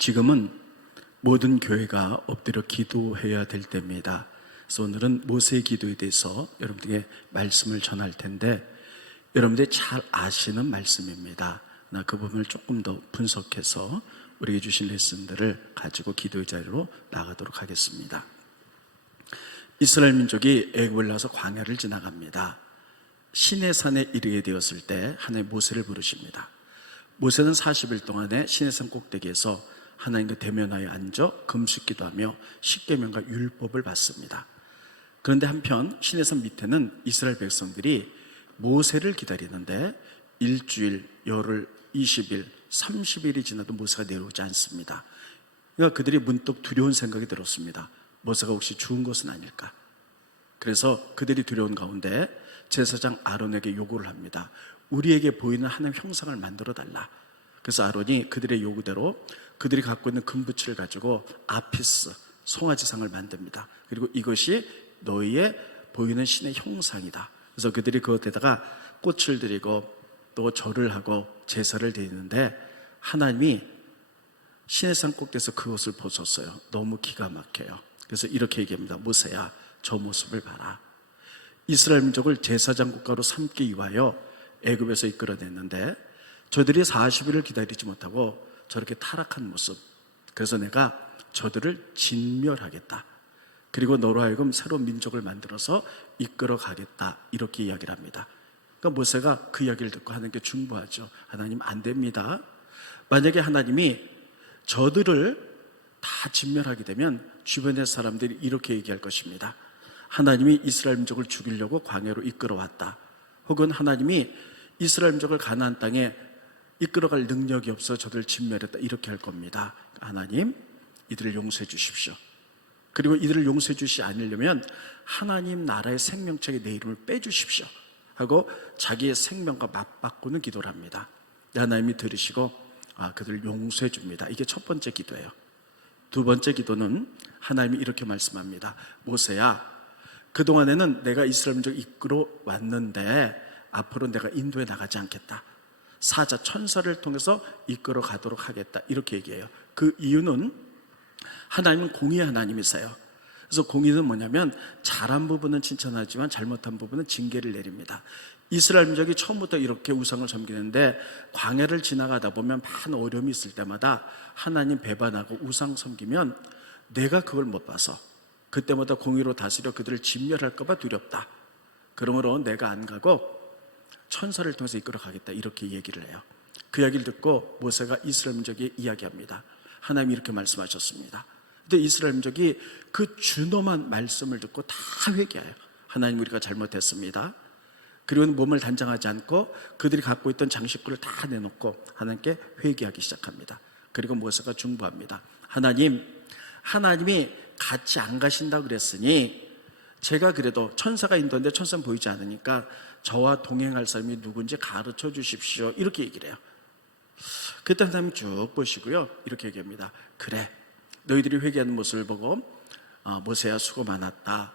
지금은 모든 교회가 엎드려 기도해야 될 때입니다. 그래서 오늘은 모세의 기도에 대해서 여러분들에게 말씀을 전할 텐데, 여러분들이 잘 아시는 말씀입니다. 그 부분을 조금 더 분석해서 우리에게 주신 레슨들을 가지고 기도의 자리로 나가도록 하겠습니다. 이스라엘 민족이 애굽을 나서 광야를 지나갑니다. 시내산에 이르게 되었을 때 하나님 모세를 부르십니다. 모세는 40일 동안에 시내산 꼭대기에서 하나님과 대면하여 앉아 금식기도하며 십계명과 율법을 받습니다. 그런데 한편 시내산 밑에는 이스라엘 백성들이 모세를 기다리는데 일주일, 열흘, 20일, 30일이 지나도 모세가 내려오지 않습니다. 그러니까 그들이 문득 두려운 생각이 들었습니다. 모세가 혹시 죽은 것은 아닐까? 그래서 그들이 두려운 가운데 제사장 아론에게 요구를 합니다. 우리에게 보이는 하나님 형상을 만들어 달라. 그래서 아론이 그들의 요구대로 그들이 갖고 있는 금붙이를 가지고 아피스, 송아지상을 만듭니다. 그리고 이것이 너희의 보이는 신의 형상이다. 그래서 그들이 그것에다가 꽃을 드리고 또 절을 하고 제사를 드리는데, 하나님이 시내산 꼭대기에서 그것을 보셨어요. 너무 기가 막혀요. 그래서 이렇게 얘기합니다. 모세야, 저 모습을 봐라. 이스라엘 민족을 제사장 국가로 삼기 위하여 애굽에서 이끌어냈는데 저들이 40일을 기다리지 못하고 저렇게 타락한 모습, 그래서 내가 저들을 진멸하겠다. 그리고 너로 하여금 새로운 민족을 만들어서 이끌어 가겠다. 이렇게 이야기를 합니다. 그러니까 모세가 그 이야기를 듣고 하나님께 중보하죠. 하나님, 안 됩니다. 만약에 하나님이 저들을 다 진멸하게 되면 주변의 사람들이 이렇게 얘기할 것입니다. 하나님이 이스라엘 민족을 죽이려고 광야로 이끌어 왔다. 혹은 하나님이 이스라엘 민족을 가나안 땅에 이끌어갈 능력이 없어 저들을 진멸했다. 이렇게 할 겁니다. 하나님, 이들을 용서해 주십시오. 그리고 이들을 용서해 주시지 않으려면 하나님 나라의 생명책에 내 이름을 빼주십시오 하고 자기의 생명과 맞바꾸는 기도를 합니다. 하나님이 들으시고 그들을 용서해 줍니다. 이게 첫 번째 기도예요. 두 번째 기도는 하나님이 이렇게 말씀합니다. 모세야, 그동안에는 내가 이스라엘 민족을 이끌어 왔는데 앞으로 내가 인도에 나가지 않겠다. 사자, 천사를 통해서 이끌어 가도록 하겠다. 이렇게 얘기해요. 그 이유는 하나님은 공의의 하나님이세요. 그래서 공의는 뭐냐면 잘한 부분은 칭찬하지만 잘못한 부분은 징계를 내립니다. 이스라엘 민족이 처음부터 이렇게 우상을 섬기는데 광야를 지나가다 보면 많은 어려움이 있을 때마다 하나님 배반하고 우상 섬기면 내가 그걸 못 봐서 그때마다 공의로 다스려 그들을 진멸할까 봐 두렵다. 그러므로 내가 안 가고 천사를 통해서 이끌어 가겠다. 이렇게 얘기를 해요. 그 이야기를 듣고 모세가 이스라엘 민족에게 이야기합니다. 하나님이 이렇게 말씀하셨습니다. 근데 이스라엘 민족이 그 준엄한 말씀을 듣고 다 회개해요. 하나님, 우리가 잘못했습니다. 그리고 몸을 단장하지 않고 그들이 갖고 있던 장식구를 다 내놓고 하나님께 회개하기 시작합니다. 그리고 모세가 중보합니다. 하나님이 같이 안 가신다고 그랬으니 제가 그래도 천사가 인도인데 천사는 보이지 않으니까 저와 동행할 사람이 누군지 가르쳐 주십시오. 이렇게 얘기를 해요. 그때 하나님이 쭉 보시고요, 이렇게 얘기합니다. 그래, 너희들이 회개하는 모습을 보고 모세야, 수고 많았다.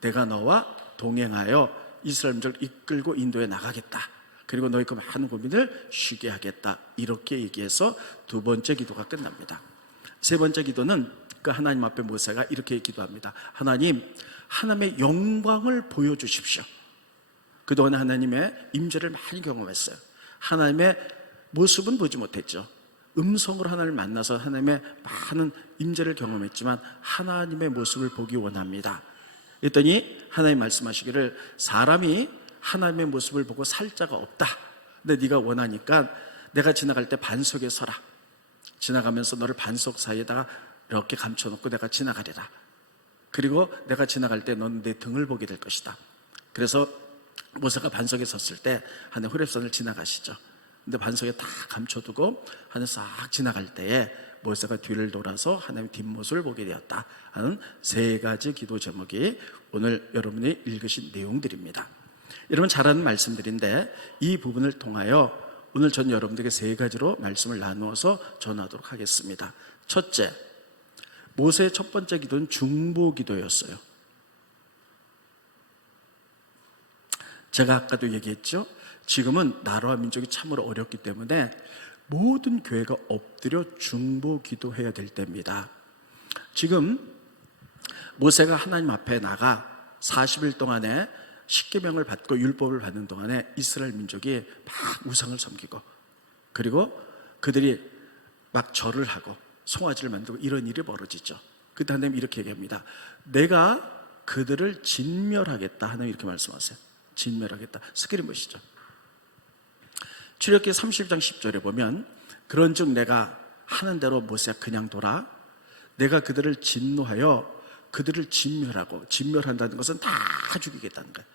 내가 너와 동행하여 이스라엘 민족을 이끌고 인도에 나가겠다. 그리고 너희 그 많은 고민을 쉬게 하겠다. 이렇게 얘기해서 두 번째 기도가 끝납니다. 세 번째 기도는 그 하나님 앞에 모세가 이렇게 기도합니다. 하나님, 하나님의 영광을 보여주십시오. 그동안 하나님의 임재를 많이 경험했어요. 하나님의 모습은 보지 못했죠. 음성으로 하나님을 만나서 하나님의 많은 임재를 경험했지만 하나님의 모습을 보기 원합니다. 그랬더니 하나님 말씀하시기를, 사람이 하나님의 모습을 보고 살 자가 없다. 근데 네가 원하니까 내가 지나갈 때 반석에 서라. 지나가면서 너를 반석 사이에다가 이렇게 감춰놓고 내가 지나가리라. 그리고 내가 지나갈 때 너는 내 등을 보게 될 것이다. 그래서 모세가 반석에 섰을 때 하나님 호렙산을 지나가시죠. 근데 반석에 다 감춰두고 하늘 싹 지나갈 때에 모세가 뒤를 돌아서 하나님의 뒷모습을 보게 되었다 하는 세 가지 기도 제목이 오늘 여러분이 읽으신 내용들입니다. 여러분 잘 아는 말씀들인데 이 부분을 통하여 오늘 전 여러분들에게 세 가지로 말씀을 나누어서 전하도록 하겠습니다. 첫째, 모세의 첫 번째 기도는 중보 기도였어요. 제가 아까도 얘기했죠. 지금은 나라와 민족이 참으로 어렵기 때문에 모든 교회가 엎드려 중보 기도해야 될 때입니다. 지금 모세가 하나님 앞에 나가 40일 동안에 십계명을 받고 율법을 받는 동안에 이스라엘 민족이 막 우상을 섬기고, 그리고 그들이 막 절을 하고 송아지를 만들고 이런 일이 벌어지죠. 그때 하나님 이렇게 얘기합니다. 내가 그들을 진멸하겠다. 하나님 이렇게 말씀하세요. 진멸하겠다. 스크린 보시죠. 출애굽기 30장 10절에 보면, 그런즉 내가 하는 대로 모세가 그냥 돌아 내가 그들을 진노하여 그들을 진멸하고, 진멸한다는 것은 다 죽이겠다는 거예요.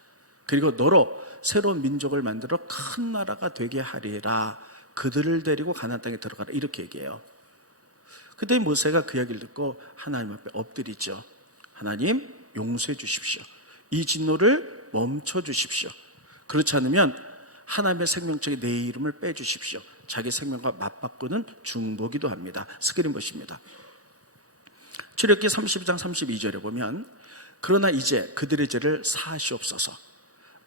그리고 너로 새로운 민족을 만들어 큰 나라가 되게 하리라. 그들을 데리고 가나안 땅에 들어가라. 이렇게 얘기해요. 그때 모세가 그 이야기를 듣고 하나님 앞에 엎드리죠. 하나님, 용서해 주십시오. 이 진노를 멈춰 주십시오. 그렇지 않으면 하나님의 생명책에 내 이름을 빼주십시오. 자기 생명과 맞바꾸는 중보기도 합니다. 스크린 보십니다. 출애굽기 32장 32절에 보면, 그러나 이제 그들의 죄를 사하시옵소서.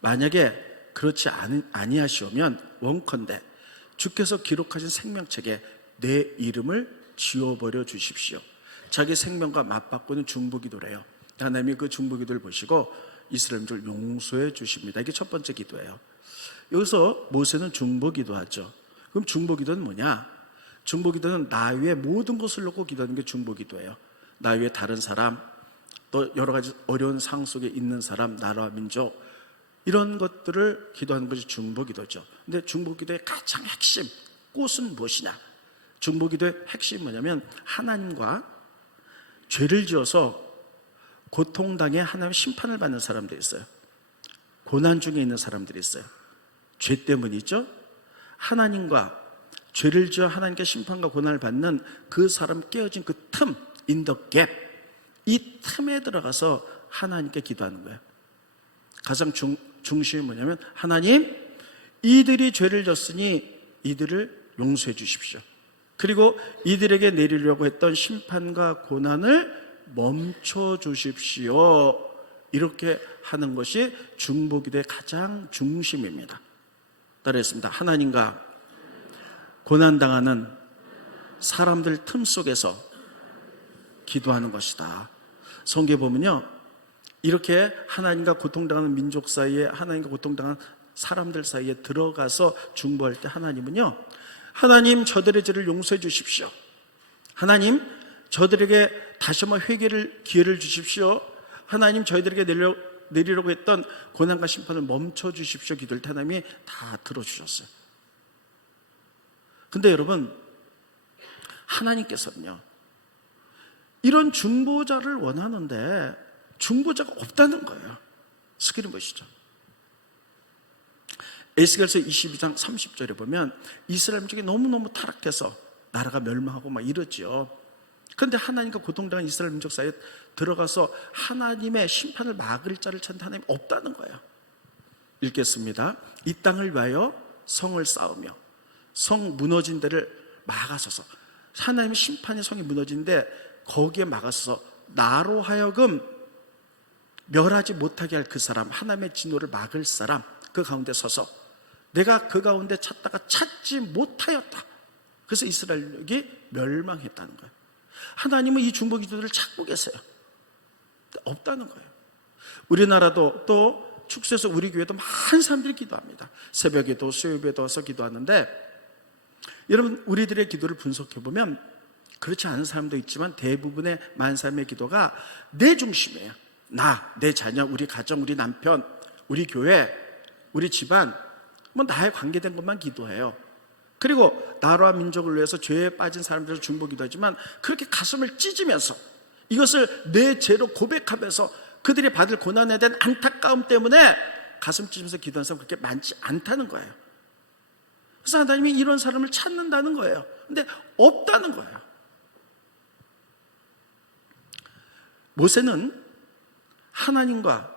만약에 그렇지 아니하시오면 원컨대 주께서 기록하신 생명책에 내 이름을 지워버려 주십시오. 자기 생명과 맞바꾸는 중보기도래요. 하나님이 그 중보기도를 보시고 이스라엘을 용서해 주십니다. 이게 첫 번째 기도예요. 여기서 모세는 중보기도하죠. 그럼 중보기도는 뭐냐? 중보기도는 나 위에 모든 것을 놓고 기도하는 게 중보기도예요. 나 위에 다른 사람, 또 여러 가지 어려운 상황 속에 있는 사람, 나라와 민족, 이런 것들을 기도하는 것이 중보기도죠. 근데 중보기도의 가장 핵심, 꽃은 무엇이냐? 중보기도의 핵심이 뭐냐면, 하나님과 죄를 지어서 고통당해 하나님의 심판을 받는 사람들이 있어요. 고난 중에 있는 사람들이 있어요. 죄 때문이죠. 하나님과 죄를 지어 하나님께 심판과 고난을 받는 그 사람 깨어진 그 틈, in the gap, 이 틈에 들어가서 하나님께 기도하는 거예요. 가장 중심이 뭐냐면, 하나님, 이들이 죄를 졌으니 이들을 용서해 주십시오. 그리고 이들에게 내리려고 했던 심판과 고난을 멈춰 주십시오. 이렇게 하는 것이 중보기도의 가장 중심입니다. 따라했습니다. 하나님과 고난당하는 사람들 틈 속에서 기도하는 것이다. 성경에 보면요, 이렇게 하나님과 고통당하는 민족 사이에, 하나님과 고통당하는 사람들 사이에 들어가서 중보할 때 하나님은요, 하나님, 저들의 죄를 용서해 주십시오. 하나님, 저들에게 다시 한번 회개를 기회를 주십시오. 하나님, 저희들에게 내리려고 했던 고난과 심판을 멈춰 주십시오. 기도할 때 하나님이 다 들어주셨어요. 근데 여러분, 하나님께서는요, 이런 중보자를 원하는데 중보자가 없다는 거예요. 스크린 보시죠. 에스겔서 22장 30절에 보면, 이스라엘 민족이 너무너무 타락해서 나라가 멸망하고 막 이러죠. 그런데 하나님과 고통당한 이스라엘 민족 사이에 들어가서 하나님의 심판을 막을 자를 찾는 하나님이 없다는 거예요. 읽겠습니다. 이 땅을 위하여 성을 쌓으며 성 무너진 데를 막아서서, 하나님의 심판의 성이 무너진데 거기에 막아서서 나로 하여금 멸하지 못하게 할 그 사람, 하나님의 진노를 막을 사람, 그 가운데 서서 내가 그 가운데 찾다가 찾지 못하였다. 그래서 이스라엘이 멸망했다는 거예요. 하나님은 이 중보기도들을 찾고 계세요. 없다는 거예요. 우리나라도 또 축소해서 우리 교회도 많은 사람들이 기도합니다. 새벽에도 수요일에도 와서 기도하는데, 여러분, 우리들의 기도를 분석해보면 그렇지 않은 사람도 있지만 대부분의 많은 사람의 기도가 내 중심이에요. 나, 내 자녀, 우리 가정, 우리 남편, 우리 교회, 우리 집안, 뭐 나에 관계된 것만 기도해요. 그리고 나라와 민족을 위해서 죄에 빠진 사람들을 중보기도하지만, 그렇게 가슴을 찢으면서 이것을 내 죄로 고백하면서 그들이 받을 고난에 대한 안타까움 때문에 가슴 찢으면서 기도하는 사람 그렇게 많지 않다는 거예요. 그래서 하나님이 이런 사람을 찾는다는 거예요. 근데 없다는 거예요. 모세는 하나님과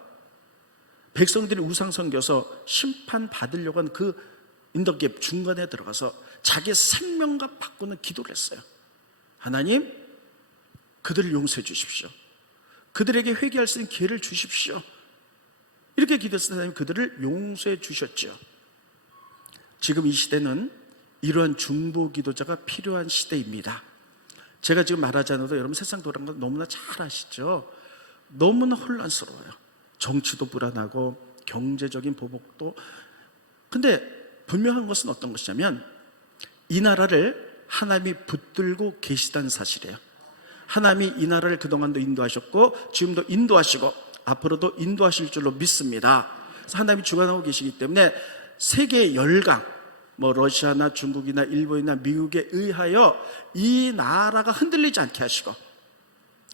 백성들이 우상 섬겨서 심판받으려고 한 그 인덕갭 중간에 들어가서 자기 생명과 바꾸는 기도를 했어요. 하나님, 그들을 용서해 주십시오. 그들에게 회개할 수 있는 기회를 주십시오. 이렇게 기도했을 때 하나님 그들을 용서해 주셨죠. 지금 이 시대는 이러한 중보 기도자가 필요한 시대입니다. 제가 지금 말하지 않아도 여러분 세상 돌아가는 건 너무나 잘 아시죠? 너무나 혼란스러워요. 정치도 불안하고 경제적인 보복도. 근데 분명한 것은 어떤 것이냐면 이 나라를 하나님이 붙들고 계시다는 사실이에요. 하나님이 이 나라를 그동안도 인도하셨고 지금도 인도하시고 앞으로도 인도하실 줄로 믿습니다. 그래서 하나님이 주관하고 계시기 때문에 세계 열강, 러시아나 중국이나 일본이나 미국에 의하여 이 나라가 흔들리지 않게 하시고,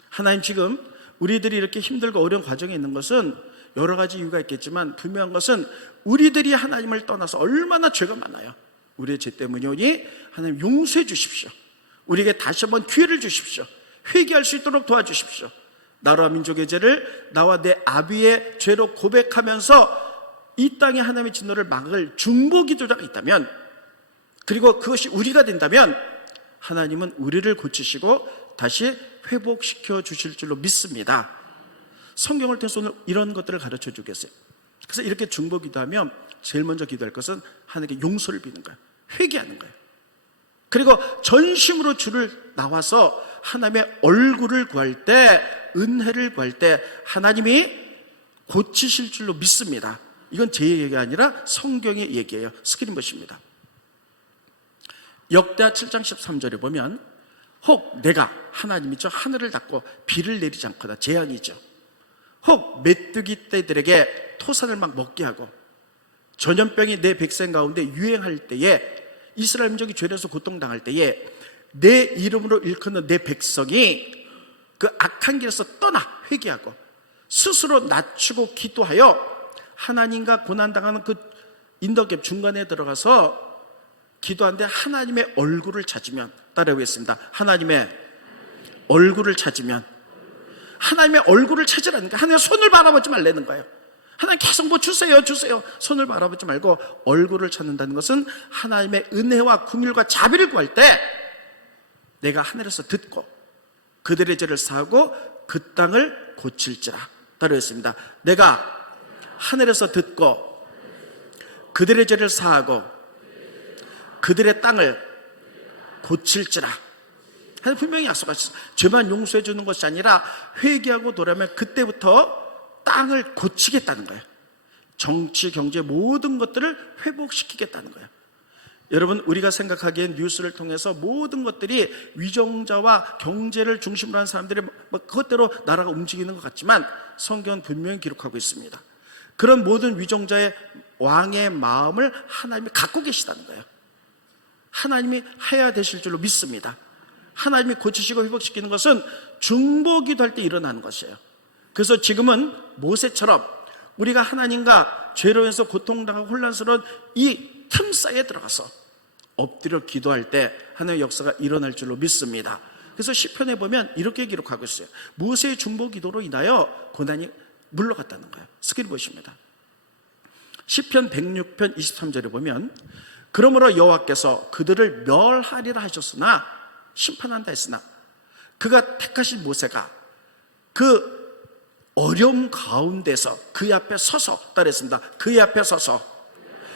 하나님 지금 우리들이 이렇게 힘들고 어려운 과정에 있는 것은 여러 가지 이유가 있겠지만 분명한 것은 우리들이 하나님을 떠나서 얼마나 죄가 많아요. 우리의 죄 때문이오니 하나님 용서해 주십시오. 우리에게 다시 한번 기회를 주십시오. 회개할 수 있도록 도와주십시오. 나라와 민족의 죄를 나와 내 아비의 죄로 고백하면서 이 땅에 하나님의 진노를 막을 중보 기도자가 있다면, 그리고 그것이 우리가 된다면 하나님은 우리를 고치시고 다시 회복시켜 주실 줄로 믿습니다. 성경을 통해서 오늘 이런 것들을 가르쳐 주겠어요. 그래서 이렇게 중보 기도하면 제일 먼저 기도할 것은 하나님께 용서를 비는 거예요. 회개하는 거예요. 그리고 전심으로 주를 나와서 하나님의 얼굴을 구할 때, 은혜를 구할 때 하나님이 고치실 줄로 믿습니다. 이건 제 얘기가 아니라 성경의 얘기예요. 스크린 보십니다. 역대하 7장 13절에 보면 혹 내가 하나님이 저 하늘을 닫고 비를 내리지 않거나 재앙이죠. 혹 메뚜기 떼들에게 토산을 막 먹게 하고 전염병이 내 백성 가운데 유행할 때에, 이스라엘 민족이 죄에서 고통당할 때에 내 이름으로 일컫는 내 백성이 그 악한 길에서 떠나 회개하고 스스로 낮추고 기도하여 하나님과 고난당하는 그 인더갭 중간에 들어가서 기도하는데 하나님의 얼굴을 찾으면, 따라해보겠습니다. 하나님의 얼굴을 찾으면, 하나님의 얼굴을 찾으라니까. 하나님의 손을 바라보지 말라는 거예요. 하나님 계속 뭐 주세요 손을 바라보지 말고 얼굴을 찾는다는 것은 하나님의 은혜와 긍휼과 자비를 구할 때 내가 하늘에서 듣고 그들의 죄를 사하고 그 땅을 고칠지라. 따라했습니다. 내가 하늘에서 듣고 그들의 죄를 사하고 그들의 땅을 고칠지라. 하나님 분명히 약속하셨어요. 죄만 용서해 주는 것이 아니라 회개하고 돌아오면 그때부터 땅을 고치겠다는 거예요. 정치, 경제 모든 것들을 회복시키겠다는 거예요. 여러분, 우리가 생각하기엔 뉴스를 통해서 모든 것들이 위정자와 경제를 중심으로 한 사람들이 그것대로 나라가 움직이는 것 같지만 성경은 분명히 기록하고 있습니다. 그런 모든 위정자의 왕의 마음을 하나님이 갖고 계시다는 거예요. 하나님이 해야 되실 줄로 믿습니다. 하나님이 고치시고 회복시키는 것은 중보 기도할 때 일어나는 것이에요. 그래서 지금은 모세처럼 우리가 하나님과 죄로 인해서 고통당하고 혼란스러운 이 틈 사이에 들어가서 엎드려 기도할 때 하나님의 역사가 일어날 줄로 믿습니다. 그래서 시편에 보면 이렇게 기록하고 있어요. 모세의 중보 기도로 인하여 고난이 물러갔다는 거예요. 스크린 보십니다. 시편 106편 23절에 보면 그러므로 여호와께서 그들을 멸하리라 하셨으나 심판한다 했으나 그가 택하신 모세가 그 어려움 가운데서 그의 앞에 서서, 따라했습니다. 그의 앞에 서서,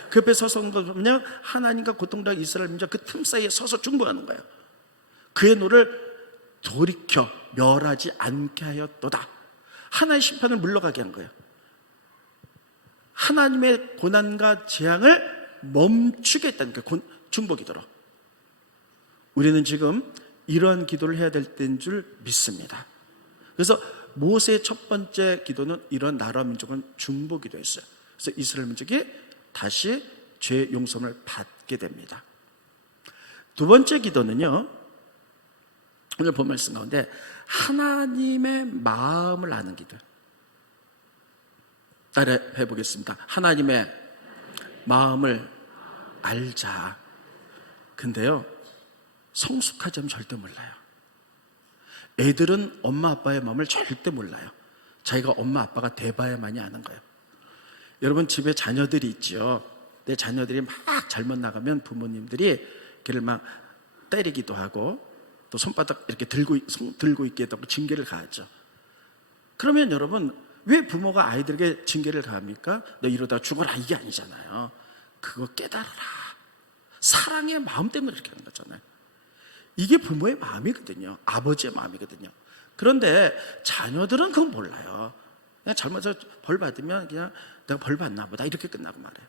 그 앞에 서서는 것은요, 하나님과 고통당한 이스라엘 민족 그 틈 사이에 서서 중보하는 거예요. 그의 노를 돌이켜 멸하지 않게 하였도다. 하나의 심판을 물러가게 한 거예요. 하나님의 고난과 재앙을 멈추게 했다는 거예요. 중보 기도로. 우리는 지금 이러한 기도를 해야 될 때인 줄 믿습니다. 그래서 모세의 첫 번째 기도는 이런 나라 민족은 중보 기도였어요. 그래서 이스라엘 민족이 다시 죄 용서를 받게 됩니다. 두 번째 기도는요, 오늘 본 말씀 가운데 하나님의 마음을 아는 기도. 따라 해보겠습니다. 하나님의 마음을 알자. 근데요, 성숙하자면 절대 몰라요. 애들은 엄마 아빠의 마음을 절대 몰라요. 자기가 엄마 아빠가 돼봐야만이 아는 거예요. 여러분 집에 자녀들이 있죠. 내 자녀들이 막 잘못 나가면 부모님들이 걔를 막 때리기도 하고 또 손바닥 이렇게 들고 있게 하고 징계를 가하죠. 그러면 여러분, 왜 부모가 아이들에게 징계를 가합니까? 너 이러다 죽어라, 이게 아니잖아요. 그거 깨달아라. 사랑의 마음 때문에 그렇게 하는 거잖아요. 이게 부모의 마음이거든요. 아버지의 마음이거든요. 그런데 자녀들은 그건 몰라요. 그냥 잘못해서 벌 받으면 그냥 내가 벌 받나 보다 이렇게 끝나고 말해요.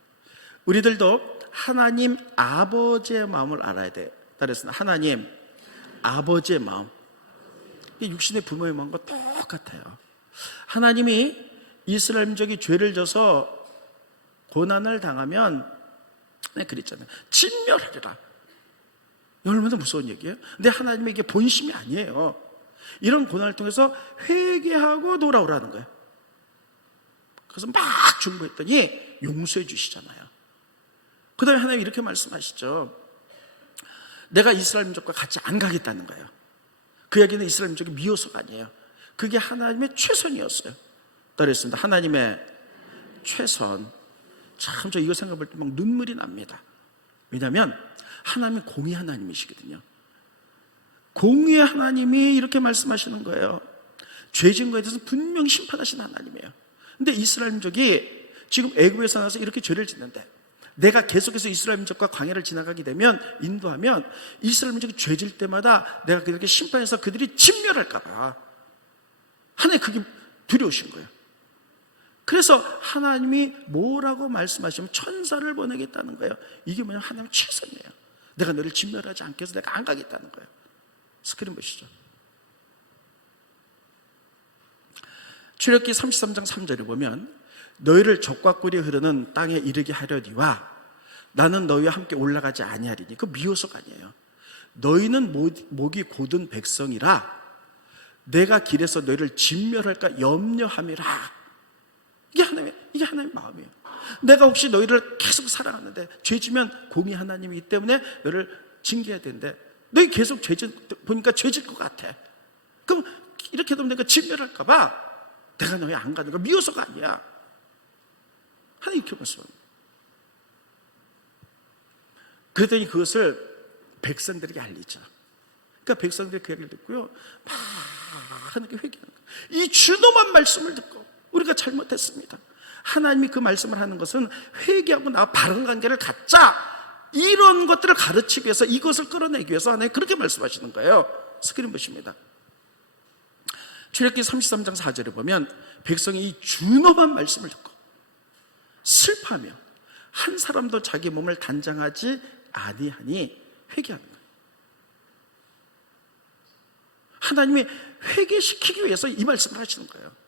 우리들도 하나님 아버지의 마음을 알아야 돼. 따라서 하나님 아버지의 마음, 육신의 부모의 마음과 똑같아요. 하나님이 이스라엘 민족이 죄를 져서 고난을 당하면 그랬잖아요. 진멸하리라. 얼마나 무서운 얘기예요. 근데 하나님에게 본심이 아니에요. 이런 고난을 통해서 회개하고 돌아오라는 거예요. 그래서 막 중보했더니 용서해 주시잖아요. 그 다음에 하나님 이렇게 말씀하시죠. 내가 이스라엘 민족과 같이 안 가겠다는 거예요. 그 얘기는 이스라엘 민족이 미워서가 아니에요. 그게 하나님의 최선이었어요. 따르겠습니다. 하나님의 최선. 참 저 이거 생각할 때 막 눈물이 납니다. 왜냐하면 하나님은 공의 하나님이시거든요. 공의의 하나님이 이렇게 말씀하시는 거예요. 죄진 거에 대해서 분명히 심판하시는 하나님이에요. 근데 이스라엘 민족이 지금 애굽에서 나와서 이렇게 죄를 짓는데 내가 계속해서 이스라엘 민족과 광야를 지나가게 되면 인도하면 이스라엘 민족이 죄질 때마다 내가 그렇게 심판해서 그들이 진멸할까 봐 하나님 그게 두려우신 거예요. 그래서 하나님이 뭐라고 말씀하시면 천사를 보내겠다는 거예요. 이게 뭐냐면 하나님의 최선이에요. 내가 너를 진멸하지 않게 해서 내가 안 가겠다는 거예요. 스크린 보시죠. 출애굽기 33장 3절에 보면 너희를 적과 꿀이 흐르는 땅에 이르게 하려니와 나는 너희와 함께 올라가지 아니하리니. 그 미호석 아니에요. 너희는 목이 곧은 백성이라 내가 길에서 너희를 진멸할까 염려함이라. 이게 하나님의 마음이에요. 내가 혹시 너희를 계속 사랑하는데 죄지면 공의 하나님이기 때문에 너희를 징계해야 되는데 너희 계속 보니까 죄질 것 같아. 그럼 이렇게 되면 내가 진멸할까 봐 내가 너희 안 가는 거 미워서가 아니야. 하나님 이렇게 말씀합니다. 그랬더니 그것을 백성들에게 알리죠. 그러니까 백성들이 그 얘기를 듣고요 막 하나님께 회개하는 거예요. 이 준엄한 말씀을 듣고 우리가 잘못했습니다. 하나님이 그 말씀을 하는 것은 회개하고 나와 바른 관계를 갖자, 이런 것들을 가르치기 위해서, 이것을 끌어내기 위해서 하나님 그렇게 말씀하시는 거예요. 스크린 보십니다. 출애굽기 33장 4절에 보면 백성이 이 준엄한 말씀을 듣고 슬퍼하며 한 사람도 자기 몸을 단장하지 아니하니 회개하는 거예요. 하나님이 회개시키기 위해서 이 말씀을 하시는 거예요.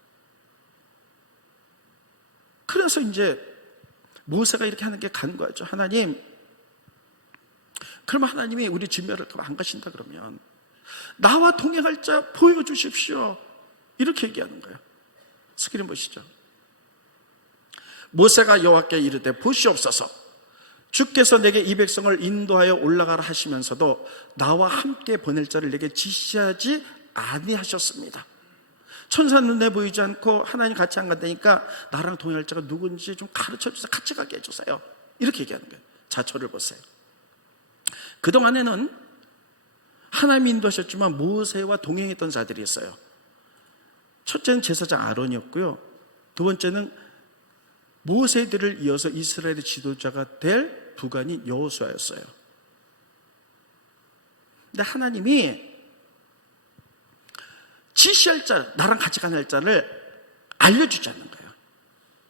그래서 이제 모세가 이렇게 하는 게 간과하죠. 하나님, 그러면 하나님이 우리 진멸을 안 가신다 그러면 나와 동행할 자 보여주십시오. 이렇게 얘기하는 거예요. 스크린 보시죠. 모세가 여호와께 이르되 보시옵소서, 주께서 내게 이 백성을 인도하여 올라가라 하시면서도 나와 함께 보낼 자를 내게 지시하지 아니하셨습니다. 천사 눈에 보이지 않고 하나님 같이 안 간다니까 나랑 동행할 자가 누군지 좀 가르쳐주세요. 같이 가게 해주세요. 이렇게 얘기하는 거예요. 자, 저를 보세요. 그동안에는 하나님이 인도하셨지만 모세와 동행했던 자들이 있어요. 첫째는 제사장 아론이었고요, 두 번째는 모세들을 이어서 이스라엘의 지도자가 될 부관인 여호수아였어요. 근데 하나님이 지시할 자, 나랑 같이 가는 자를 알려주지 않는 거예요.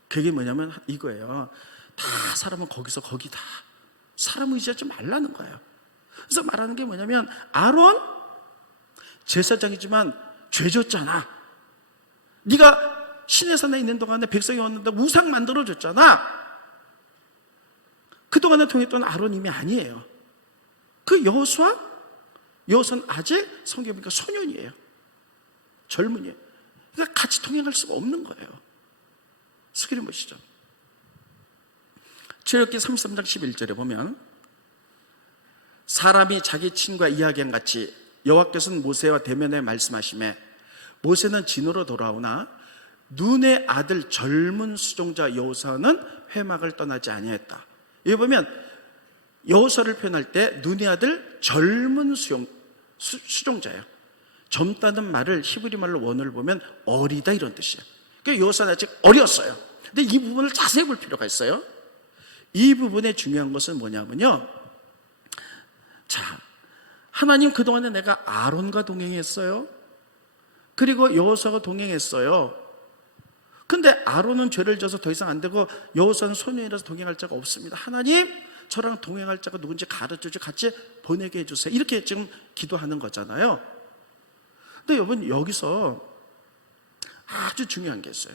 그게 뭐냐면 이거예요. 다 사람은 거기서 거기다. 사람 의지하지 말라는 거예요. 그래서 말하는 게 뭐냐면 아론 제사장이지만 죄졌잖아. 네가 시내산에 있는 동안에 백성이 왔는데 우상 만들어줬잖아. 그동안에 통했던 아론님이 아니에요. 그 여호수아는 아직 성경에 보니까 소년이에요. 젊은이에요. 그러니까 같이 통행할 수가 없는 거예요. 스크린 보시죠. 출애굽기 33장 11절에 보면 사람이 자기 친구와 이야기한 같이 여호와께서는 모세와 대면에 말씀하시매 모세는 진으로 돌아오나 눈의 아들 젊은 수종자 여호수아는 회막을 떠나지 아니했다. 여기 보면 여호수아를 표현할 때 눈의 아들 젊은 수종자예요. 젊다는 말을 히브리 말로 원어를 보면 어리다 이런 뜻이에요. 그러니까 여호수아는 아직 어렸어요. 근데 이 부분을 자세히 볼 필요가 있어요. 이 부분의 중요한 것은 뭐냐면요, 자, 하나님 그동안에 내가 아론과 동행했어요. 그리고 여호수아가 동행했어요. 근데 아론은 죄를 져서 더 이상 안 되고 여호수아는 소년이라서 동행할 자가 없습니다. 하나님, 저랑 동행할 자가 누군지 가르쳐주고 같이 보내게 해주세요. 이렇게 지금 기도하는 거잖아요. 근데 여러분, 여기서 아주 중요한 게 있어요.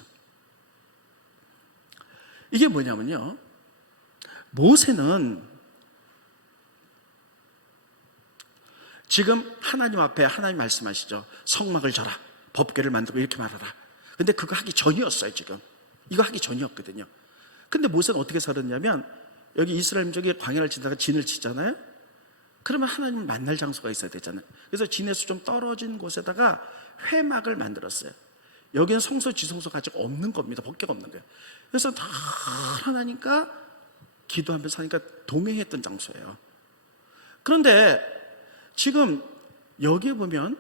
이게 뭐냐면요, 모세는 지금 하나님 앞에 하나님 말씀하시죠. 성막을 져라, 법궤를 만들고 이렇게 말하라. 근데 그거 하기 전이었어요. 지금 이거 하기 전이었거든요. 근데 모세는 어떻게 살았냐면, 여기 이스라엘 민족이 광야를 지나다가 진을 치잖아요. 그러면 하나님을 만날 장소가 있어야 되잖아요. 그래서 진에서 좀 떨어진 곳에다가 회막을 만들었어요. 여기는 성소 지성소가 아직 없는 겁니다. 법궤가 없는 거예요. 그래서 다 하나님과 기도하면서 하니까 동행했던 장소예요. 그런데 지금 여기에 보면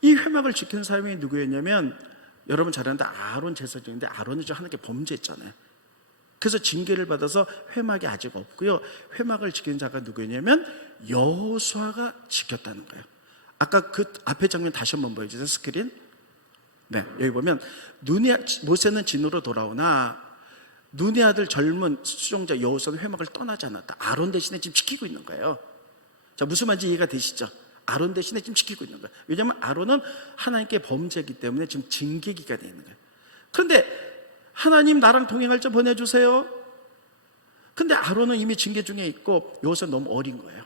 이 회막을 지키는 사람이 누구였냐면, 여러분 잘 아는데 아론 제사장인데, 아론이 좀 하나님께 범죄했잖아요. 그래서 징계를 받아서 회막이 아직 없고요. 회막을 지키는 자가 누구였냐면 여호수아가 지켰다는 거예요. 아까 그 앞에 장면 다시 한번 보여주세요. 스크린. 네, 여기 보면 모세는 진으로 돌아오나 눈의 아들 젊은 수종자 여호수아는 회막을 떠나지 않았다. 아론 대신에 지금 지키고 있는 거예요. 자, 무슨 말인지 이해가 되시죠? 아론 대신에 지금 지키고 있는 거예요. 왜냐하면 아론은 하나님께 범죄했기 때문에 지금 징계 기간에 있는 거예요. 그런데 하나님, 나랑 동행할 자 보내주세요. 근데 아론은 이미 징계 중에 있고 여호수아는 너무 어린 거예요.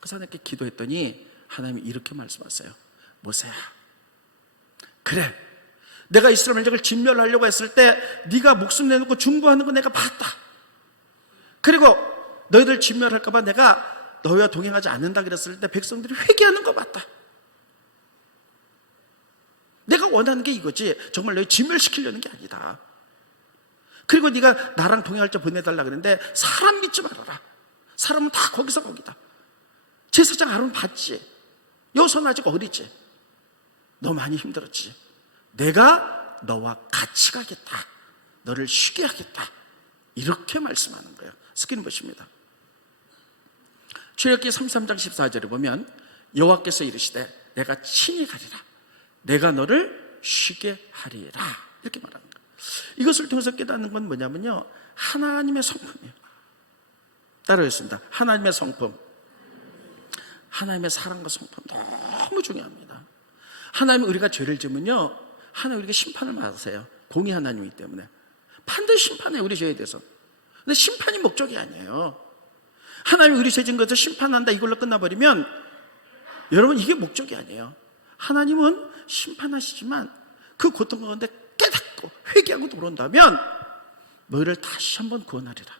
그래서 하나님께 기도했더니 하나님이 이렇게 말씀하세요. 모세야, 그래, 내가 이스라엘 민족을 진멸하려고 했을 때 네가 목숨 내놓고 중보하는 거 내가 봤다. 그리고 너희들 진멸할까 봐 내가 너희와 동행하지 않는다 그랬을 때 백성들이 회개하는 거 봤다. 내가 원하는 게 이거지, 정말 너희 진멸시키려는 게 아니다. 그리고 네가 나랑 동행할 자 보내달라 그랬는데 사람 믿지 말아라. 사람은 다 거기서 거기다. 제사장 아론 봤지? 여호수아는 아직 어리지? 너 많이 힘들었지? 내가 너와 같이 가겠다. 너를 쉬게 하겠다. 이렇게 말씀하는 거예요. 스크린 보십니다. 출애굽기 33장 14절에 보면 여호와께서 이르시되 내가 친히 가리라. 내가 너를 쉬게 하리라. 이렇게 말하는 거예요. 이것을 통해서 깨닫는 건 뭐냐면요, 하나님의 성품이에요. 따라하겠습니다. 하나님의 성품. 하나님의 사랑과 성품 너무 중요합니다. 하나님은 우리가 죄를 지으면요, 하나님 우리에게 심판을 받으세요. 공의 하나님이기 때문에 반드시 심판해요, 우리 죄에 대해서. 근데 심판이 목적이 아니에요. 하나님이 우리 죄 지은 것을 심판한다 이걸로 끝나버리면 여러분, 이게 목적이 아니에요. 하나님은 심판하시지만 그 고통 가운데 깨닫고 회개하고 돌아온다면 너희를 다시 한번 구원하리라.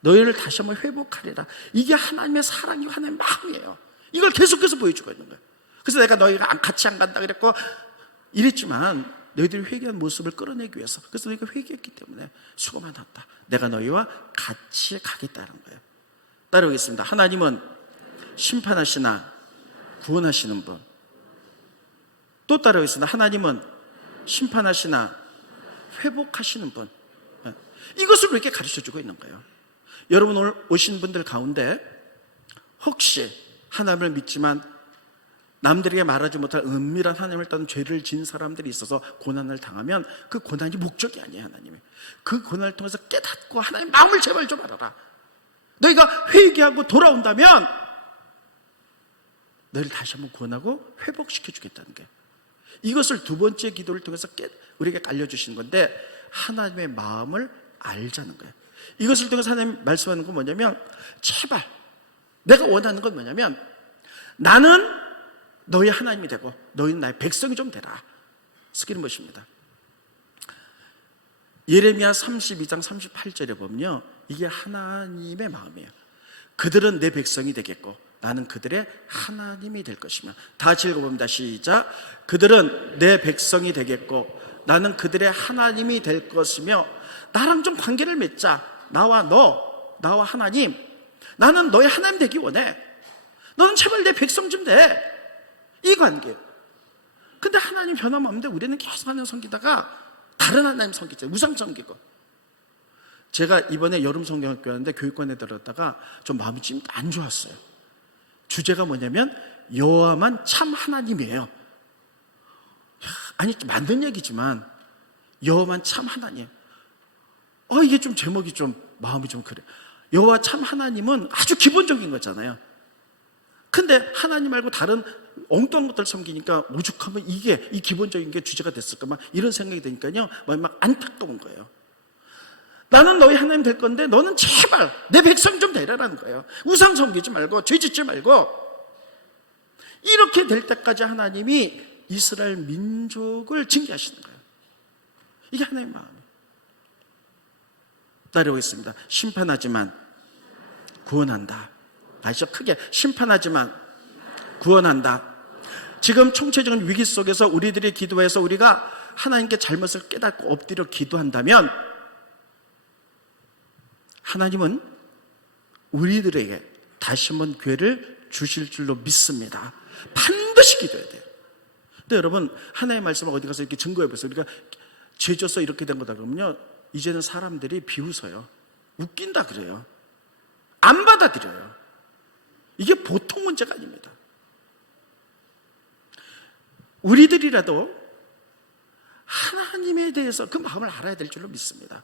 너희를 다시 한번 회복하리라. 이게 하나님의 사랑이고 하나님의 마음이에요. 이걸 계속해서 보여주고 있는 거예요. 그래서 내가 너희가 같이 안 간다 그랬고 이랬지만 너희들이 회개한 모습을 끌어내기 위해서, 그래서 너희가 회개했기 때문에 수고 많았다. 내가 너희와 같이 가겠다는 거예요. 따라오겠습니다. 하나님은 심판하시나 구원하시는 분. 또 따라오겠습니다. 하나님은 심판하시나 회복하시는 분. 이것을 이렇게 가르쳐주고 있는 거예요. 여러분, 오늘 오신 분들 가운데 혹시 하나님을 믿지만 남들에게 말하지 못할 은밀한 하나님을 떠난 죄를 진 사람들이 있어서 고난을 당하면 그 고난이 목적이 아니에요. 하나님의 그 고난을 통해서 깨닫고 하나님 마음을 제발 좀 알아라. 너희가 회개하고 돌아온다면 너희를 다시 한번 구원하고 회복시켜 주겠다는 게, 이것을 두 번째 기도를 통해서 우리에게 알려주시는 건데, 하나님의 마음을 알자는 거예요. 이것을 통해서 하나님 말씀하는 건 뭐냐면, 제발 내가 원하는 건 뭐냐면 나는 너희 하나님이 되고 너희는 나의 백성이 좀 되라. 스크린 보십니다. 예레미야 32장 38절에 보면요, 이게 하나님의 마음이에요. 그들은 내 백성이 되겠고 나는 그들의 하나님이 될 것이며. 다 같이 읽어봅니다. 시작. 그들은 내 백성이 되겠고 나는 그들의 하나님이 될 것이며. 나랑 좀 관계를 맺자. 나와 너, 나와 하나님. 나는 너의 하나님 되기 원해. 너는 제발 내 백성 좀 돼. 이 관계. 근데 하나님 변함없는데 우리는 계속 하나님 섬기다가 다른 하나님 섬기죠. 우상 섬기고. 제가 이번에 여름 성경학교 하는데 교육관에 들었다가 좀 마음이 좀 안 좋았어요. 주제가 뭐냐면 여호와만 참 하나님이에요. 아니 맞는 얘기지만 여호와만 참 하나님. 이게 좀 제목이 좀 마음이 좀 그래. 여호와 참 하나님은 아주 기본적인 거잖아요. 근데 하나님 말고 다른 엉뚱한 것들 섬기니까 오죽하면 이게 이 기본적인 게 주제가 됐을까 막 이런 생각이 드니까요 막 안타까운 거예요. 나는 너희 하나님 될 건데 너는 제발 내 백성 좀 되라라는 거예요. 우상 섬기지 말고 죄 짓지 말고. 이렇게 될 때까지 하나님이 이스라엘 민족을 징계하시는 거예요. 이게 하나님의 마음이에요. 따라오겠습니다. 심판하지만 구원한다. 다시요, 크게. 심판하지만 구원한다. 지금 총체적인 위기 속에서 우리들이 기도해서 우리가 하나님께 잘못을 깨닫고 엎드려 기도한다면 하나님은 우리들에게 다시 한번 기회를 주실 줄로 믿습니다. 반드시 기도해야 돼요. 근데 여러분, 하나님의 말씀을 어디 가서 이렇게 증거해 보세요. 우리가 죄져서 이렇게 된 거다 그러면요, 이제는 사람들이 비웃어요. 웃긴다 그래요. 안 받아들여요. 이게 보통 문제가 아닙니다. 우리들이라도 하나님에 대해서 그 마음을 알아야 될 줄로 믿습니다.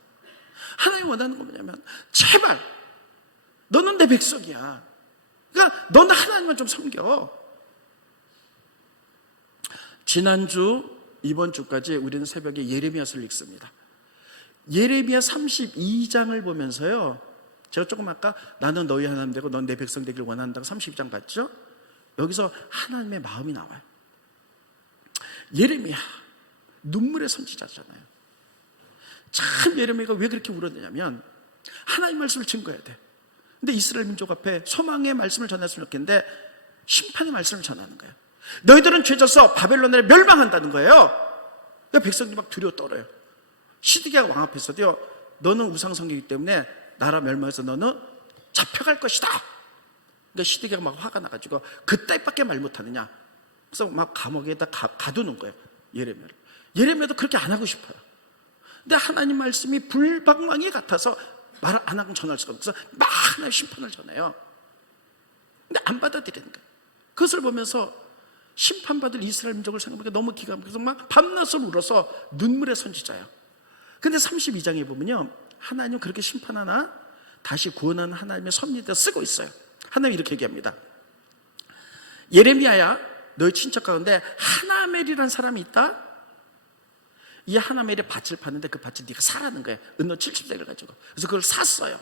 하나님이 원하는 건 뭐냐면 제발 너는 내 백성이야. 그러니까 너는 하나님만 좀 섬겨. 지난주 이번 주까지 우리는 새벽에 예레미야서를 읽습니다. 예레미야 32장을 보면서요, 제가 조금 아까 나는 너희 하나님 되고 넌 내 백성 되길 원한다고 32장 봤죠? 여기서 하나님의 마음이 나와요. 예레미야 눈물의 선지자잖아요. 참 예레미야가 왜 그렇게 울었냐면 하나님 말씀을 증거해야 돼. 근데 이스라엘 민족 앞에 소망의 말씀을 전했으면 좋겠는데 심판의 말씀을 전하는 거예요. 너희들은 죄져서 바벨론에 멸망한다는 거예요. 그러니까 백성들이 막 두려워 떨어요. 시드기야가 왕 앞에서도요, 너는 우상성기이기 때문에 나라 멸망해서 너는 잡혀갈 것이다. 그러니까 시드기야가 막 화가 나가지고 그따위밖에 말 못하느냐. 그래서 막 감옥에다 가두는 거예요, 예레미야를. 예레미야도 그렇게 안 하고 싶어요. 근데 하나님 말씀이 불방망이 같아서 말 안 하고 전할 수가 없어서 막 하나의 심판을 전해요. 근데 안 받아들이는 거예요. 그것을 보면서 심판받을 이스라엘 민족을 생각하니까 너무 기가 막혀서 막 밤낮을 울어서 눈물의 선지자예요. 근데 32장에 보면요, 하나님 그렇게 심판하나 다시 구원하는 하나님의 섭리에다 쓰고 있어요. 하나님이 이렇게 얘기합니다. 예레미야야, 너희 친척 가운데 하나멜이라는 사람이 있다. 이 하나멜의 밭을 팠는데 그 밭을 네가 사라는 거야. 은너 70세를 가지고. 그래서 그걸 샀어요.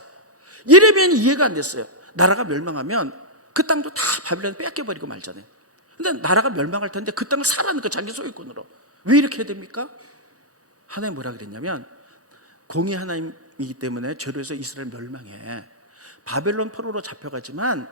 예레미야는 이해가 안 됐어요. 나라가 멸망하면 그 땅도 다 바빌론에 뺏겨버리고 말잖아요. 근데 나라가 멸망할 텐데 그 땅을 사라는 거야, 자기 소유권으로. 왜 이렇게 해야 됩니까? 하나님 뭐라 그랬냐면 공의 하나님이기 때문에 죄로 해서 이스라엘 멸망해. 바벨론 포로로 잡혀가지만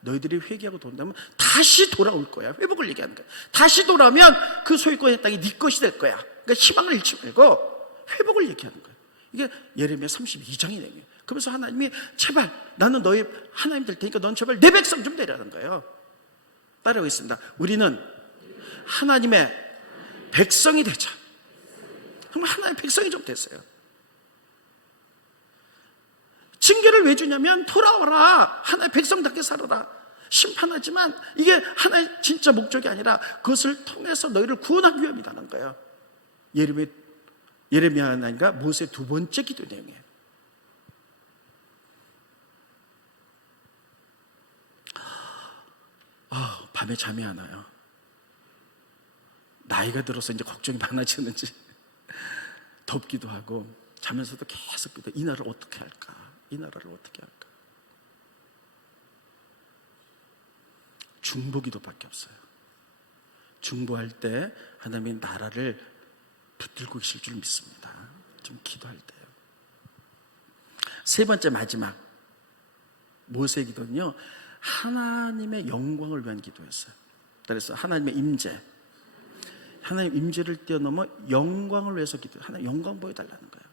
너희들이 회개하고 돈다면 다시 돌아올 거야. 회복을 얘기하는 거야. 다시 돌아오면 그 소유권의 땅이 네 것이 될 거야. 그러니까 희망을 잃지 말고 회복을 얘기하는 거예요. 이게 예레미야 32장의 내용이에요. 그러면서 하나님이 제발 나는 너희 하나님 될 테니까 넌 제발 내 백성 좀 되라는 거예요. 따라오겠습니다. 우리는 하나님의 백성이 되자. 정말 하나님의 백성이 좀 됐어요. 징계를 왜 주냐면 돌아와라. 하나의 백성답게 살아라. 심판하지만 이게 하나의 진짜 목적이 아니라 그것을 통해서 너희를 구원하기 위함이라는 거예요. 예레미야 하나님과 모세의 두 번째 기도 내용이에요. 밤에 잠이 안 와요. 나이가 들어서 이제 걱정이 많아지는지 덥기도 하고 자면서도 계속 이 나라를 어떻게 할까? 이 나라를 어떻게 할까? 중보기도밖에 없어요. 중보할 때 하나님이 나라를 붙들고 계실 줄 믿습니다. 좀 기도할 때요. 세 번째 마지막 모세의 기도는요, 하나님의 영광을 위한 기도였어요. 그래서 하나님의 임재, 하나님 임재를 뛰어넘어 영광을 위해서 기도해요. 하나님 영광 보여달라는 거예요.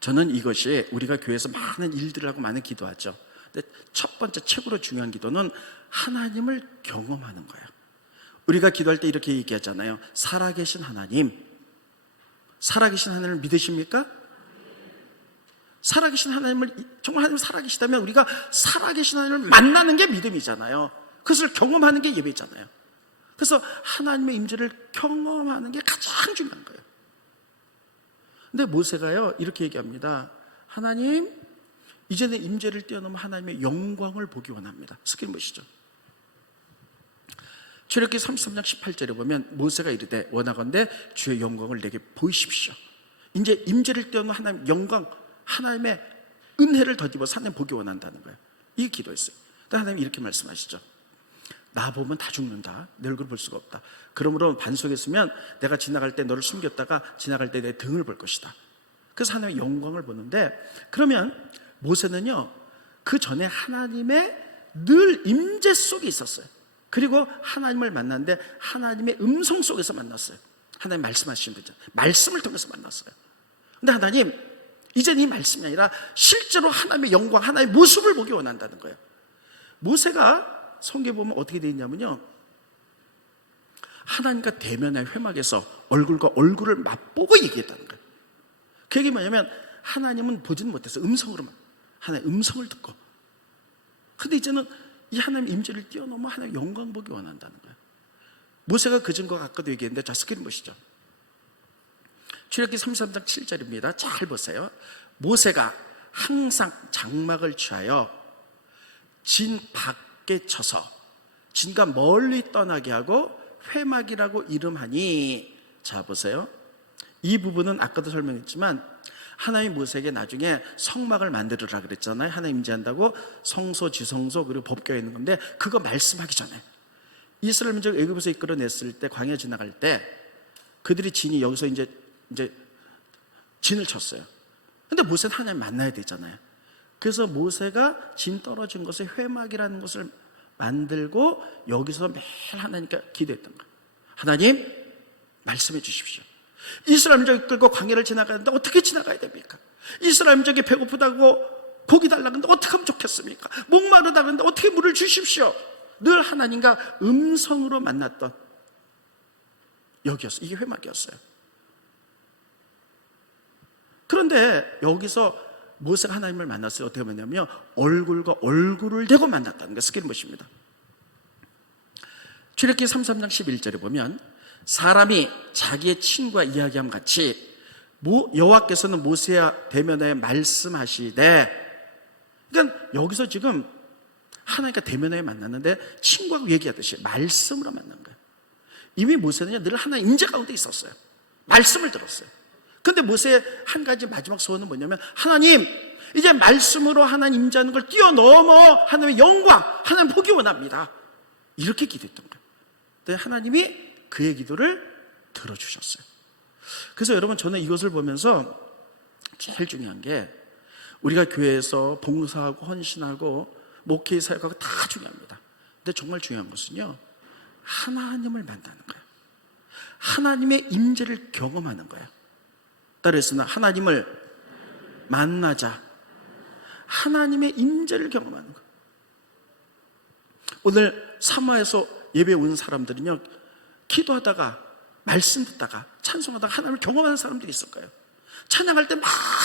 저는 이것이 우리가 교회에서 많은 일들을 하고 많은 기도하죠. 근데 첫 번째 최고로 중요한 기도는 하나님을 경험하는 거예요. 우리가 기도할 때 이렇게 얘기하잖아요. 살아계신 하나님, 살아계신 하나님을 믿으십니까? 살아계신 하나님을, 정말 하나님 살아계시다면 우리가 살아계신 하나님을 만나는 게 믿음이잖아요. 그것을 경험하는 게 예배잖아요. 그래서 하나님의 임재를 경험하는 게 가장 중요한 거예요. 근데 모세가요 이렇게 얘기합니다. 하나님, 이제는 임재를 뛰어넘어 하나님의 영광을 보기 원합니다. 스크린 보시죠. 출애굽기 33장 18절에 보면 모세가 이르되 원하건대 주의 영광을 내게 보이십시오. 이제 임재를 뛰어넘어 하나님 영광, 하나님의 은혜를 덧입어서 하나님 보기 원한다는 거예요. 이게 기도였어요. 근데 하나님이 이렇게 말씀하시죠. 나 보면 다 죽는다. 내 얼굴 볼 수가 없다. 그러므로 반석에 서면 내가 지나갈 때 너를 숨겼다가 지나갈 때 내 등을 볼 것이다. 그래서 하나님의 영광을 보는데, 그러면 모세는요 그 전에 하나님의 늘 임재 속에 있었어요. 그리고 하나님을 만났는데 하나님의 음성 속에서 만났어요. 하나님 말씀하시는 거죠. 말씀을 통해서 만났어요. 근데 하나님, 이제는 이 말씀이 아니라 실제로 하나님의 영광, 하나님의 모습을 보기 원한다는 거예요. 모세가 성경에 보면 어떻게 되어 있냐면요, 하나님과 대면의 회막에서 얼굴과 얼굴을 맛보고 얘기했다는 거예요. 그게 뭐냐면 하나님은 보지는 못했어요. 음성으로만, 하나님의 음성을 듣고. 근데 이제는 이 하나님의 임재를 뛰어넘어 하나님의 영광 보기 원한다는 거예요. 모세가 그전과 아까도 얘기했는데, 자 스크린 보시죠. 출애굽기 33장 7절입니다. 잘 보세요. 모세가 항상 장막을 취하여 진 밖에 쳐서 진과 멀리 떠나게 하고 회막이라고 이름하니. 자 보세요. 이 부분은 아까도 설명했지만 하나님 모세에게 나중에 성막을 만들으라 그랬잖아요. 하나님 임재한다고 성소, 지성소 그리고 법궤가 있는 건데, 그거 말씀하기 전에 이스라엘 민족을 애굽에서 이끌어냈을 때, 광야 지나갈 때 그들이 진이 여기서 이제 진을 쳤어요. 근데 모세는 하나님 만나야 되잖아요. 그래서 모세가 진 떨어진 것을 회막이라는 것을 만들고 여기서 매일 하나님께 기도했던 거예요. 하나님 말씀해 주십시오. 이스라엘 민족이 끌고 광야를 지나가는데 어떻게 지나가야 됩니까? 이스라엘 민족이 배고프다고 고기 달라는데 어떻게 하면 좋겠습니까? 목마르다는데 어떻게 물을 주십시오. 늘 하나님과 음성으로 만났던 여기였어요. 이게 회막이었어요. 그런데 여기서 모세가 하나님을 만났을 때 어떻게 만났냐면 얼굴과 얼굴을 대고 만났다는 거예요. 스크린 보십니다. 출애굽기 33장 11절에 보면 사람이 자기의 친구와 이야기함 같이 여호와께서는 모세와 대면하여 말씀하시되. 그러니까 여기서 지금 하나님과 대면하여 만났는데 친구하고 얘기하듯이 말씀으로 만난 거예요. 이미 모세는 늘 하나님 임재 가운데 있었어요. 말씀을 들었어요. 근데 모세의 한 가지 마지막 소원은 뭐냐면, 하나님 이제 말씀으로 하나님 임재하는 걸 뛰어넘어 하나님의 영광, 하나님 보기 원합니다. 이렇게 기도했던 거예요. 근데 하나님이 그의 기도를 들어주셨어요. 그래서 여러분, 저는 이것을 보면서 제일 중요한 게, 우리가 교회에서 봉사하고 헌신하고 목회 사역하고 다 중요합니다. 근데 정말 중요한 것은요, 하나님을 만나는 거예요. 하나님의 임재를 경험하는 거예요. 따라서 하나님을 만나자. 하나님의 임재를 경험하는 거예요. 오늘 사마에서 예배 온 사람들은요, 기도하다가 말씀 듣다가 찬송하다가 하나님을 경험하는 사람들이 있을 거예요. 찬양할 때 막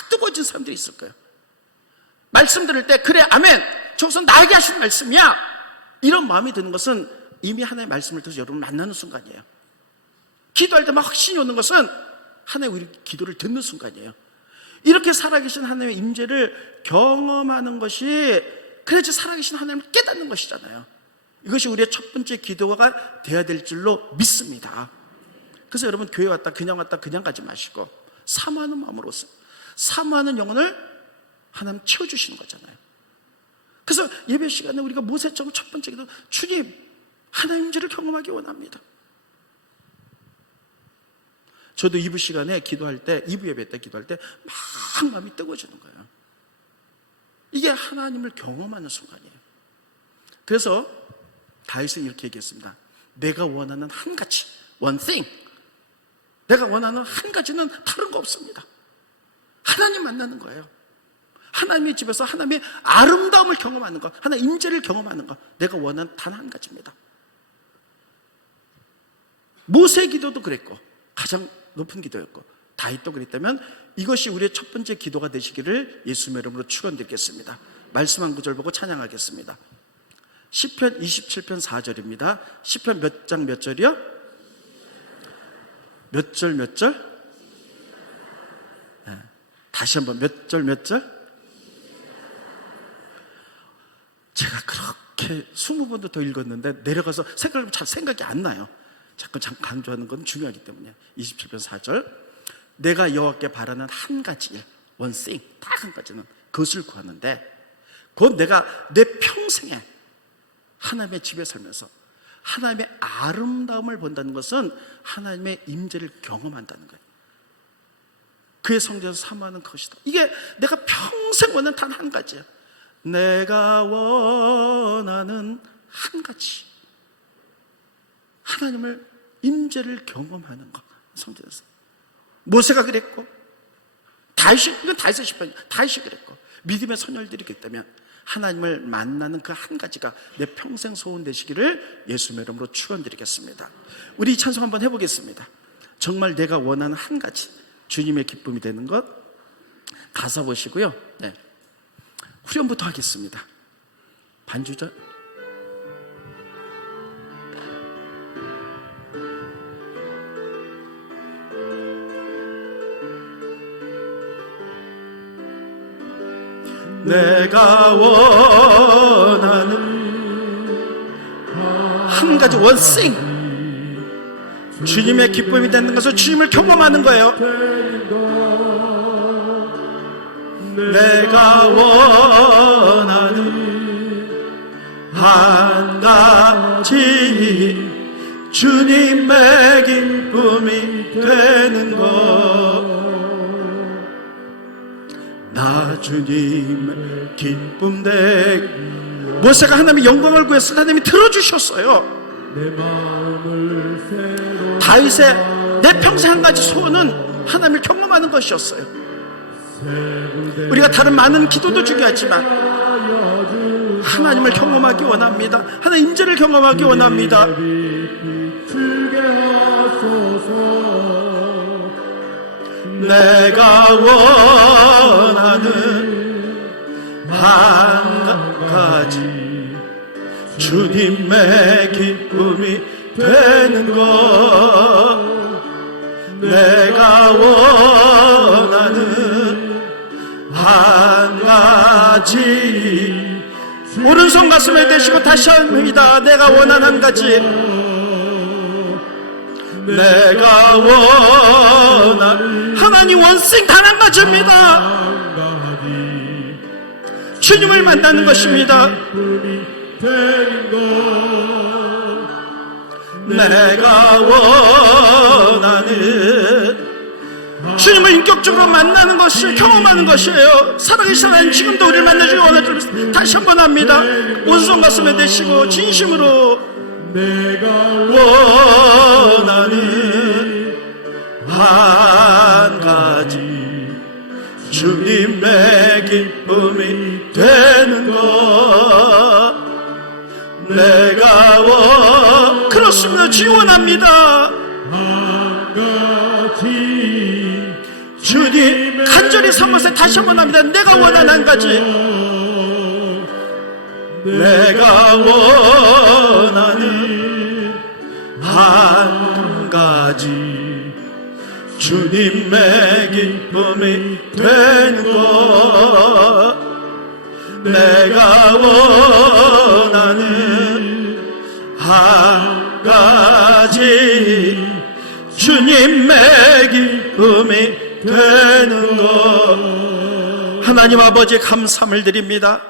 뜨거워진 사람들이 있을 거예요. 말씀 들을 때 그래 아멘, 저것은 나에게 하신 말씀이야, 이런 마음이 드는 것은 이미 하나님의 말씀을 통해서 여러분을 만나는 순간이에요. 기도할 때 막 확신이 오는 것은 하나님의 우리 기도를 듣는 순간이에요. 이렇게 살아계신 하나님의 임재를 경험하는 것이, 그래야지 살아계신 하나님을 깨닫는 것이잖아요. 이것이 우리의 첫 번째 기도가 되어야 될 줄로 믿습니다. 그래서 여러분, 교회 왔다 그냥 가지 마시고 사모하는 마음으로 오세요. 사모하는 영혼을 하나님 채워주시는 거잖아요. 그래서 예배 시간에 우리가 모세처럼 첫 번째 기도, 주님 하나님 임재를 경험하기 원합니다. 저도 2부 시간에 기도할 때, 2부 예배 때 기도할 때 막 마음이 뜨거워지는 거예요. 이게 하나님을 경험하는 순간이에요. 그래서 다윗은 이렇게 얘기했습니다. 내가 원하는 한 가지, one thing, 내가 원하는 한 가지는 다른 거 없습니다. 하나님 만나는 거예요. 하나님의 집에서 하나님의 아름다움을 경험하는 것, 하나님의 임재를 경험하는 것, 내가 원하는 단 한 가지입니다. 모세의 기도도 그랬고 가장 높은 기도였고, 다윗도 그랬다면 이것이 우리의 첫 번째 기도가 되시기를 예수님의 이름으로 축원드리겠습니다. 말씀 한 구절 보고 찬양하겠습니다. 시편 27편 4절입니다. 시편 몇 장 몇 절이요? 몇 절 몇 절? 네. 다시 한번 몇 절 몇 절? 제가 그렇게 20번도 더 읽었는데 내려가서 생각을 잘 생각이 안 나요. 자꾸 강조하는 건 중요하기 때문에. 27편 4절, 내가 여호와께 바라는 한 가지 일, one thing, 딱 한 가지는 그것을 구하는데, 그건 내가 내 평생에 하나님의 집에 살면서 하나님의 아름다움을 본다는 것은 하나님의 임재를 경험한다는 거예요. 그의 성전에서 사모하는 것이다. 이게 내가 평생 원하는 단 한 가지야. 내가 원하는 한 가지, 하나님을 임재를 경험하는 것. 성전에서 모세가 그랬고, 이건 다윗의 시편이야. 다윗이 그랬고, 믿음의 선열들이 그랬다면 하나님을 만나는 그 한 가지가 내 평생 소원 되시기를 예수님의 이름으로 축원드리겠습니다. 우리 이 찬송 한번 해보겠습니다. 정말 내가 원하는 한 가지, 주님의 기쁨이 되는 것. 가사 보시고요. 네. 후렴부터 하겠습니다. 반주자. 내가 원하는 한 가지, one thing, 주님의 기쁨이 되는 것을 주님을 경험하는 거예요. 내가 원하는 한 가지, 주님의 기쁨이 되는 것. 나 주님의 기쁨 되. 모세가 하나님의 영광을 구했을 때 하나님이 들어주셨어요. 다윗의 내 평생 한 가지 소원은 하나님을 경험하는 것이었어요. 우리가 다른 많은 기도도 중요하지만 하나님을 경험하기 원합니다. 하나님 임재를 경험하기 원합니다. 내가 원하는 한 가지, 주님의 기쁨이 되는 것. 내가 원하는 한 가지, 오른손 가슴에 대시고 다시 합니다. 내가 원하는 한 가지, 내가 원하는 하나님 원생 단 한 가지입니다. 주님을 만나는 것입니다. 내가 원하는 주님을 인격적으로 만나는 것을 경험하는 것이에요. 사랑하시는 하나님, 지금도 우리를 만나주기 원하십니다. 다시 한번 합니다. 오른손 가슴에 대시고 진심으로 내가 원하는 한 가지, 주님의 기쁨이 되는 것. 내가 그렇습니다. 지원합니다. 한 가지, 주님 간절히 삼아서 다시 한번 합니다. 내가 원하는 한 가지, 내가 원하는 한 가지, 주님의 기쁨이 되는 것. 내가 원하는 한 가지, 주님의 기쁨이 되는 것. 하나님 아버지, 감사함을 드립니다.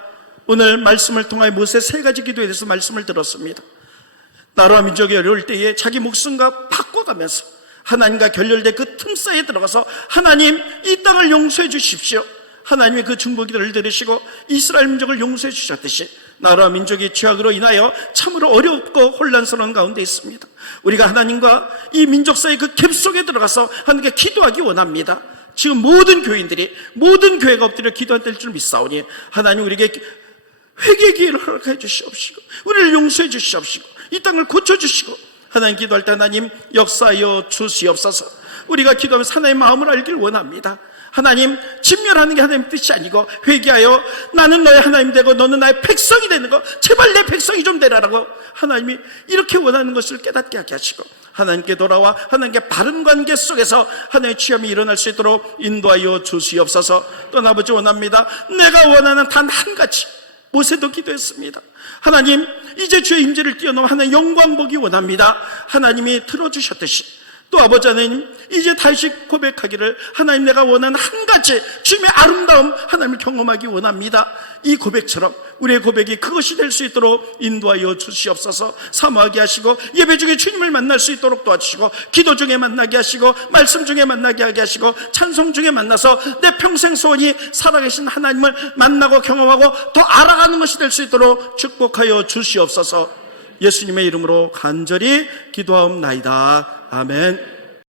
오늘 말씀을 통하여 모세 세 가지 기도에 대해서 말씀을 들었습니다. 나라와 민족이 어려울 때에 자기 목숨과 바꿔가면서 하나님과 결렬된 그 틈사이에 들어가서 하나님, 이 땅을 용서해 주십시오. 하나님의 그 중보기도를 들으시고 이스라엘 민족을 용서해 주셨듯이 나라와 민족의 죄악으로 인하여 참으로 어렵고 혼란스러운 가운데 있습니다. 우리가 하나님과 이 민족 사이 그 갭 속에 들어가서 하나님께 기도하기 원합니다. 지금 모든 교인들이, 모든 교회가 엎드려 기도할 줄 믿사오니 하나님, 우리에게 회개의 기회를 허락해 주시옵시고 우리를 용서해 주시옵시고 이 땅을 고쳐주시고, 하나님 기도할 때 하나님 역사하여 주시옵소서. 우리가 기도하면서 하나님의 마음을 알길 원합니다. 하나님, 진멸하는 게 하나님 뜻이 아니고 회개하여 나는 너의 하나님 되고 너는 나의 백성이 되는 거, 제발 내 백성이 좀 되라라고 하나님이 이렇게 원하는 것을 깨닫게 하게 하시고 하나님께 돌아와 하나님께 바른 관계 속에서 하나님의 취함이 일어날 수 있도록 인도하여 주시옵소서. 또 아버지 원합니다. 내가 원하는 단 한 가지, 모세도 기도했습니다. 하나님, 이제 주의 임재를 뛰어넘어 하나님 영광 보기 원합니다. 하나님이 들어주셨듯이 또 아버지 하나님, 이제 다시 고백하기를 하나님, 내가 원하는 한 가지 주님의 아름다움 하나님을 경험하기 원합니다. 이 고백처럼 우리의 고백이 그것이 될 수 있도록 인도하여 주시옵소서. 사모하게 하시고 예배 중에 주님을 만날 수 있도록 도와주시고 기도 중에 만나게 하시고 말씀 중에 만나게 하게 하시고 찬송 중에 만나서 내 평생 소원이 살아계신 하나님을 만나고 경험하고 더 알아가는 것이 될 수 있도록 축복하여 주시옵소서. 예수님의 이름으로 간절히 기도하옵나이다. 아멘.